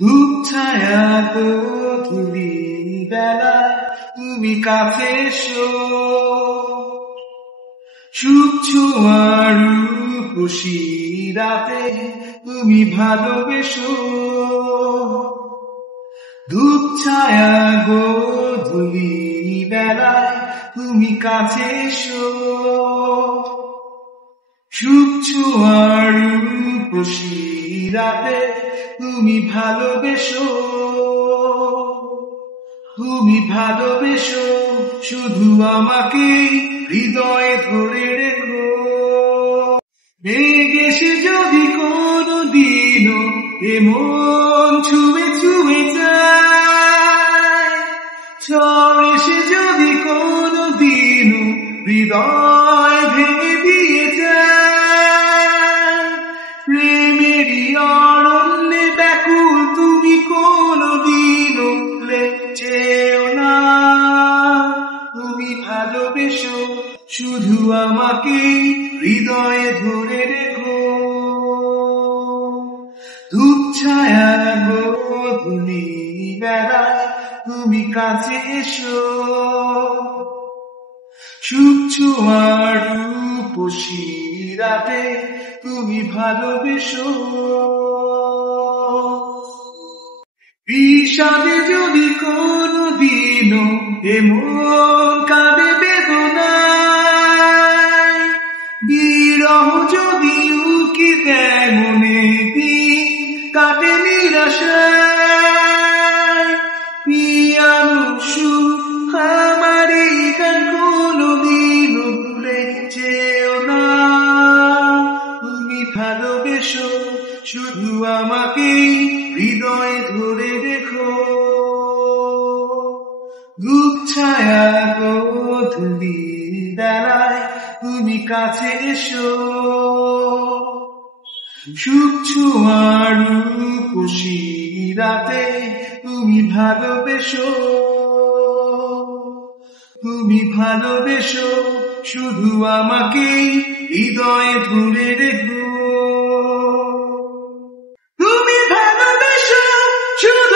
ধূপ ছায়া গোধূলি বেলায় তুমি কাছে এসো, সুখ ছোঁয়ার রূপসী রাতে তুমি ভালোবেসো। ধূপ ছায়া গোধূলি বেলায় তুমি কাছে এসো, সুখ ছোঁয়ার রূপসী রাতে তুমি ভালোবেসো। তুমি ভালোবেসো শুধু আমাকে হৃদয়ে ধরে রেখো। মেঘ এসে যদি কোনদিনও এমন ছুঁয়ে ছুঁয়ে যায়, ঝড় এসে যদি কোনদিনও হৃদয় ভেঙে দিয়ে যায়, প্রেমেরই অরণ্যে ব্যাকুল তুমি কোনদিনও ভুলে যেও না। তুমি ভালোবেসো শুধু আমাকে হৃদয়ে ধরে রেখো। ধূপ ছায়া গোধূলি বেলায় তুমি কাছে এসো, সুখ ছোঁয়ার রূপসী রাতে তুমি ভালোবেসো। বিষাদে যদি কোনদিনও এমন কাঁদে বেদনায়, বিরহ যদি উকি দেয় মনে দিন কাটে নিরাশায়, পিয়ানো সুর আমার এই গান কোনদিনও ভুলে যেও না। তুমি ভালোবেসো শুধু আমাকে হৃদয়ে ধরে রেখো। ধূপ ছায়া গোধূলি বেলায় তুমি কাছে এসো, সুখ ছোঁয়ার রূপসী রাতে তুমি ভালোবেসো। তুমি ভালোবেসো শুধু আমাকে হৃদয়ে ধরে রেখো। তুমি ভালোবেসো শুধু